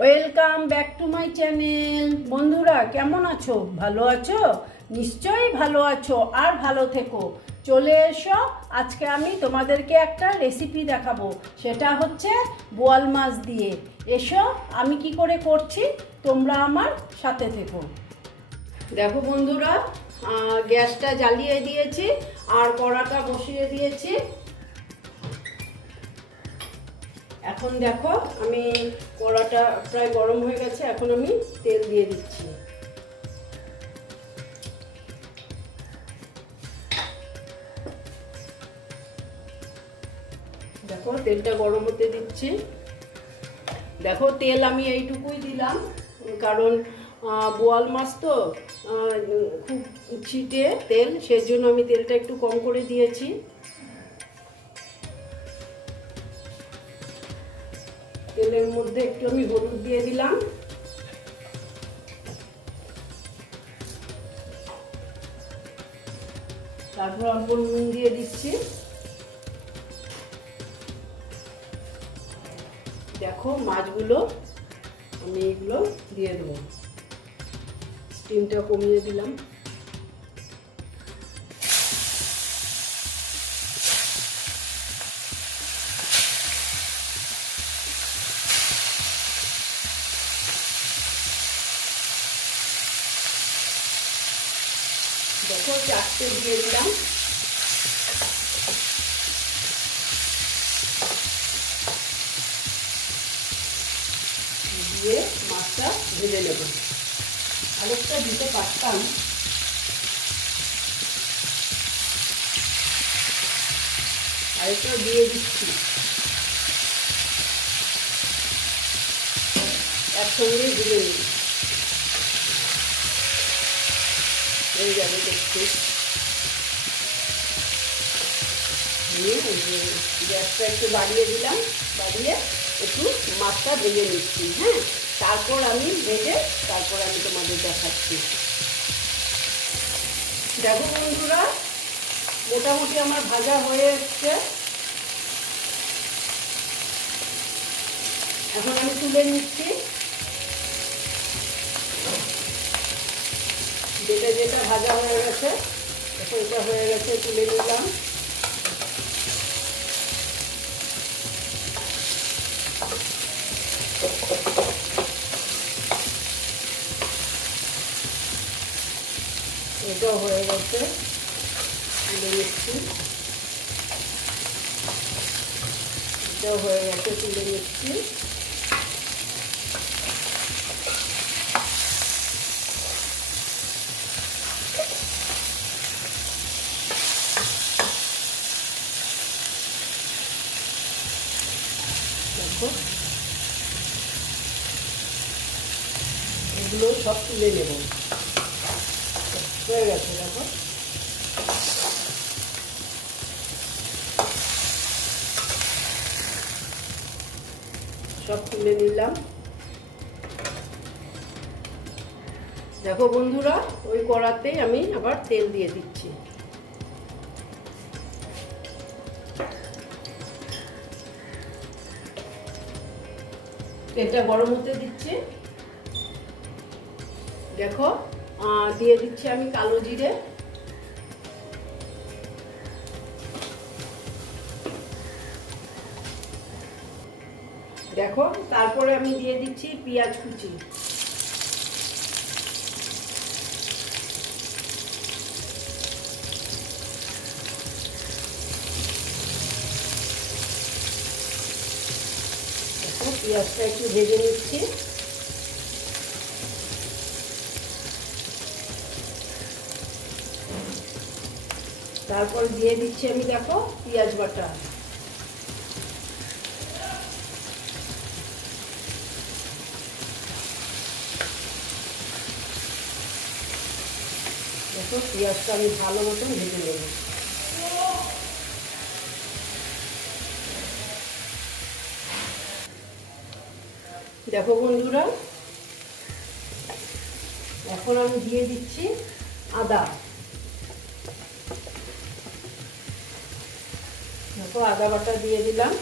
Welcome back to my channel বন্ধুরা, কেমন আছো? ভালো আছো? নিশ্চয়ই ভালো আছো আর ভালো থেকো। চলে এসো, আজকে আমি তোমাদেরকে একটা রেসিপি দেখাবো। সেটা হচ্ছে বোয়াল মাছ দিয়ে। এসো, আমি কি করে করছি? তোমরা আমার সাথে থেকো। দেখো বন্ধুরা গ্যাসটা জ্বালিয়ে দিয়েছি আর কড়াটা বসিয়ে দিয়েছি। এখন দেখো, আমি কড়াটা প্রায় গরম হয়ে গেছে, এখন আমি তেল দিয়ে দিচ্ছি। দেখো, তেলটা গরম হতে দিচ্ছি। দেখো, তেল আমি এইটুকুই দিলাম, কারণ বোয়াল মাছ তো খুব ছিটে তেল সেই জন্য আমি তেলটা একটু কম করে দিয়েছি। তেলের মধ্যে একটু আমি হলুদ দিয়ে দিলাম। তারপর অল্প নুন দিয়ে দিচ্ছি। দেখো মাছগুলো আমি এগুলো দিয়ে দেবো। স্টিমটা কমিয়ে দিলাম। দেখো দিয়ে দিলাম। দিয়ে মাছটা ভেজে নেব। আরেকটা দিতে পারতাম। আরেকটা দিয়ে দিচ্ছি। একসঙ্গে ভেজে নিই হয়ে যাবে দেখতে। নিয়ে গ্যাসটা একটু বাড়িয়ে দিলাম, বাড়িয়ে একটু মাছটা ভেজে নিচ্ছি হ্যাঁ? তারপর আমি ভেজে, তারপর আমি তোমাদের দেখাচ্ছি। দেখো বন্ধুরা, মোটামুটি আমার ভাজা হয়ে এসছে। এখন আমি তুলে নিচ্ছি। যেটা যেটা ভাজা হয়ে গেছে, এখন এটা হয়ে গেছে, তুলে নিলাম। এটাও হয়ে গেছে। তুলে নিচ্ছি। এটাও হয়ে গেছে তুলে নিচ্ছি দেখো এগুলো সব তুলে নেব। হয়ে গেছে, দেখো। সব তুলে নিলাম। দেখো বন্ধুরা, ওই কড়াতেই আমি আবার তেল দিয়ে দিচ্ছি। তেলটা গরম হতে দিচ্ছি। দেখো দিয়ে দিচ্ছি আমি কালো জিরে। দেখো, তারপরে আমি দিয়ে দিচ্ছি পেঁয়াজ কুচি। পেঁয়াজটা একটু ভেজে নিচ্ছি। তারপর দিয়ে দিচ্ছি আমি, দেখো, পেঁয়াজ বাটা। দেখো, পেঁয়াজটা আমি ভালো মতন ভেজে নেব। দেখো বন্ধুরা, এখন আমি দিয়ে দিচ্ছি আদা। দেখো আদা বাটা দিয়ে দিলাম।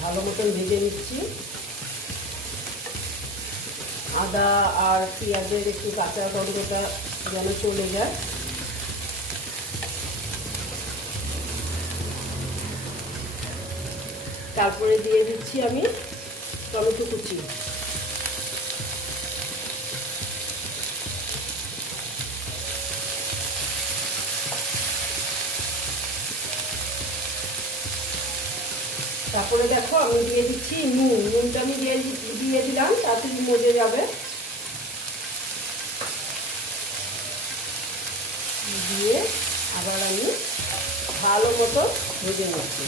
ভালো মতন ভেজে নিচ্ছি। আদা আর পেঁয়াজের একটু কাঁচা গন্ধটা যেন চলে যায়। তারপরে দিয়ে দিচ্ছি আমি টমেটো কুচি। তারপরে দেখো আমি দিয়ে দিচ্ছি নুন, নুনটা আমি দিয়ে দিয়ে দিলাম তাতে মজে যাবে। দিয়ে আবার আমি ভালো মতো ভেজে নিচ্ছি।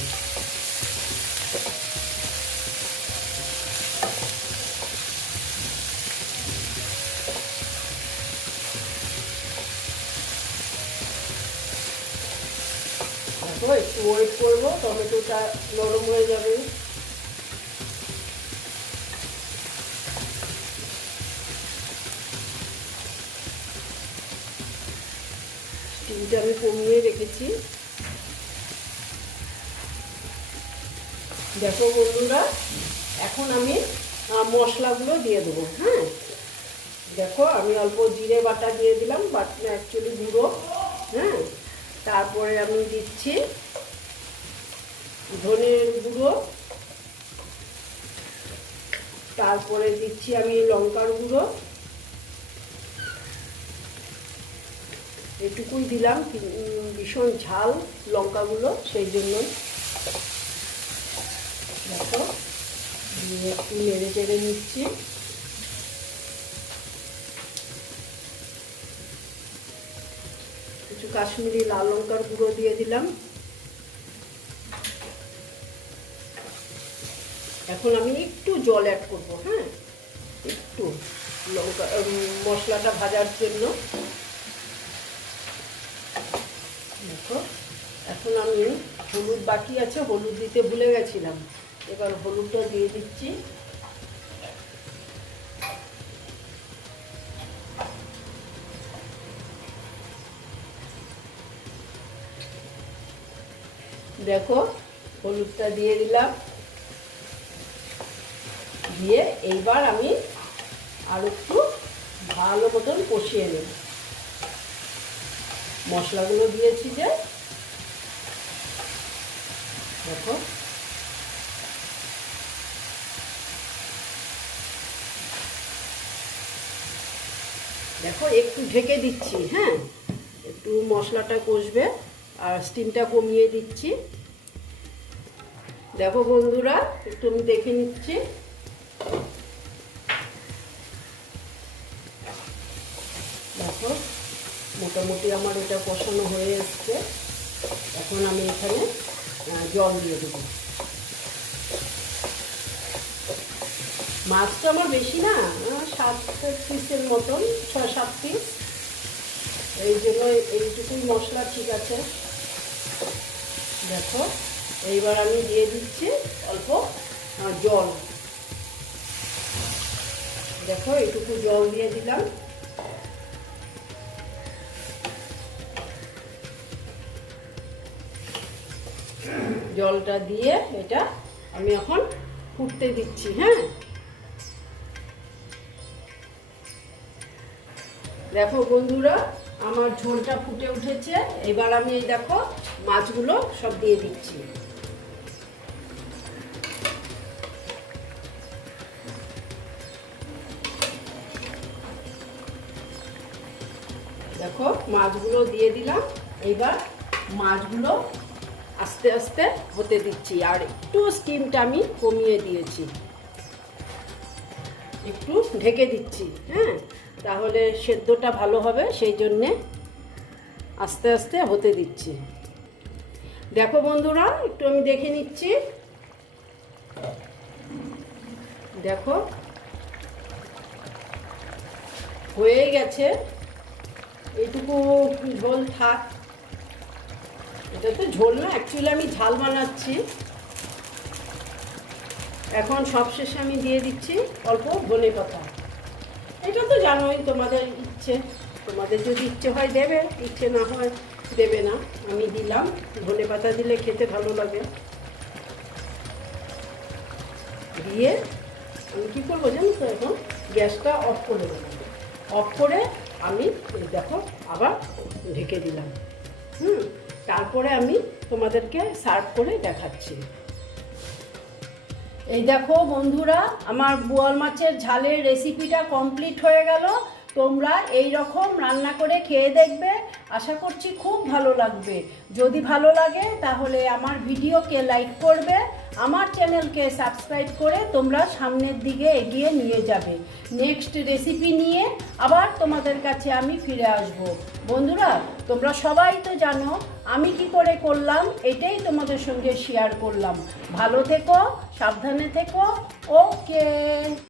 দেখো একটু ওয়েট করব টমেটোটা নরম হয়ে যাবে। স্টিমটা আমি কমিয়ে রেখেছি। দেখো বন্ধুরা, এখন আমি মশলাগুলো দিয়ে দেবো হ্যাঁ? দেখো, আমি অল্প জিরে বাটা দিয়ে দিলাম, বাট অ্যাকচুয়ালি গুঁড়ো। তারপরে আমি দিচ্ছি ধনের গুঁড়ো। তারপরে দিচ্ছি আমি লঙ্কার গুঁড়ো। এটুকুই দিলাম ভীষণ ঝাল লঙ্কাগুলো সেই জন্যই। দেখো একটু নেড়ে চেড়ে নিচ্ছি। কাশ্মীরি লাল লঙ্কার গুঁড়ো দিয়ে দিলাম। এখন আমি একটু জল অ্যাড করব হ্যাঁ? একটু লঙ্কা মশলাটা ভাজার জন্য। দেখো, এখন আমি হলুদ বাকি আছে, হলুদ দিতে ভুলে গেছিলাম। এবার হলুদটা দিয়ে দিচ্ছি। দেখো, হলুদটা দিয়ে দিলাম। দিয়ে এইবার আমি আর একটু ভালো মতন কষিয়ে নেব। মশলাগুলো দিয়েছি যে, দেখো। দেখো, একটু ঢেকে দিচ্ছি হ্যাঁ? একটু মশলাটা কষবে। আর স্টিমটা কমিয়ে দিচ্ছি। দেখো বন্ধুরা, একটু আমি দেখে নিচ্ছি। দেখো, মোটামুটি আমার এটা কষানো হয়ে এসছে। এখন আমি এখানে জল দিয়ে দেবো। মাছটা আমার বেশি না সাত পিসের মতন, ছয়, সাত পিস এই জন্য এইটুকুই মশলা ঠিক আছে। দেখো, এইবার আমি দিয়ে দিচ্ছি অল্প জল। দেখো, এইটুকু জল দিয়ে দিলাম। জলটা দিয়ে এটা আমি এখন ফুটতে দিচ্ছি হ্যাঁ? দেখো বন্ধুরা আমার ঝোলটা ফুটে উঠেছে। এবার আমি এই দেখো মাছগুলো সব দিয়ে দিচ্ছি। দেখো মাছগুলো দিয়ে দিলাম। এবার মাছগুলো আস্তে আস্তে হতে দিচ্ছি। আর একটু স্টিমটা আমি কমিয়ে দিয়েছি। একটু ঢেকে দিচ্ছি হ্যাঁ? তাহলে সেদ্ধটা ভালো হবে, সেই জন্যে আস্তে আস্তে হতে দিচ্ছি। দেখো বন্ধুরা, একটু আমি দেখে নিচ্ছি। দেখো, হয়ে গেছে। এইটুকু ঝোল থাক। এটা তো ঝোল না অ্যাকচুয়ালি আমি ঝাল বানাচ্ছি। এখন সবশেষে আমি দিয়ে দিচ্ছি অল্প ধনে পাতা। এটা তো জানোই, তোমাদের ইচ্ছে। তোমাদের যদি ইচ্ছে হয় দেবে, ইচ্ছে না হয় দেবে না। আমি দিলাম, ধনে পাতা দিলে খেতে ভালো লাগে। দিয়ে আমি কী করব জানো তো এখন? গ্যাসটা অফ করে দেবো। অফ করে আমি দেখো, আবার ঢেকে দিলাম। হুম, তারপরে আমি তোমাদেরকে সার্ভ করে দেখাচ্ছি। এই দেখো বন্ধুরা, আমার বোয়াল মাছের ঝালের রেসিপিটা কমপ্লিট হয়ে গেল। তোমরা এই রকম রান্না করে খেয়ে দেখবে। আশা করছি খুব ভালো লাগবে। যদি ভালো লাগে, তাহলে আমার ভিডিওকে লাইক করবে। আমার চ্যানেলকে সাবস্ক্রাইব করে তোমরা সামনের দিকে এগিয়ে নিয়ে যাবে। নেক্সট রেসিপি নিয়ে আবার তোমাদের কাছে আমি ফিরে আসব। বন্ধুরা, তোমরা সবাই তো জানো, আমি কি করে করলাম, এটাই তোমাদের সঙ্গে শেয়ার করলাম। ভালো থেকো, সাবধানে থেকো, ওকে।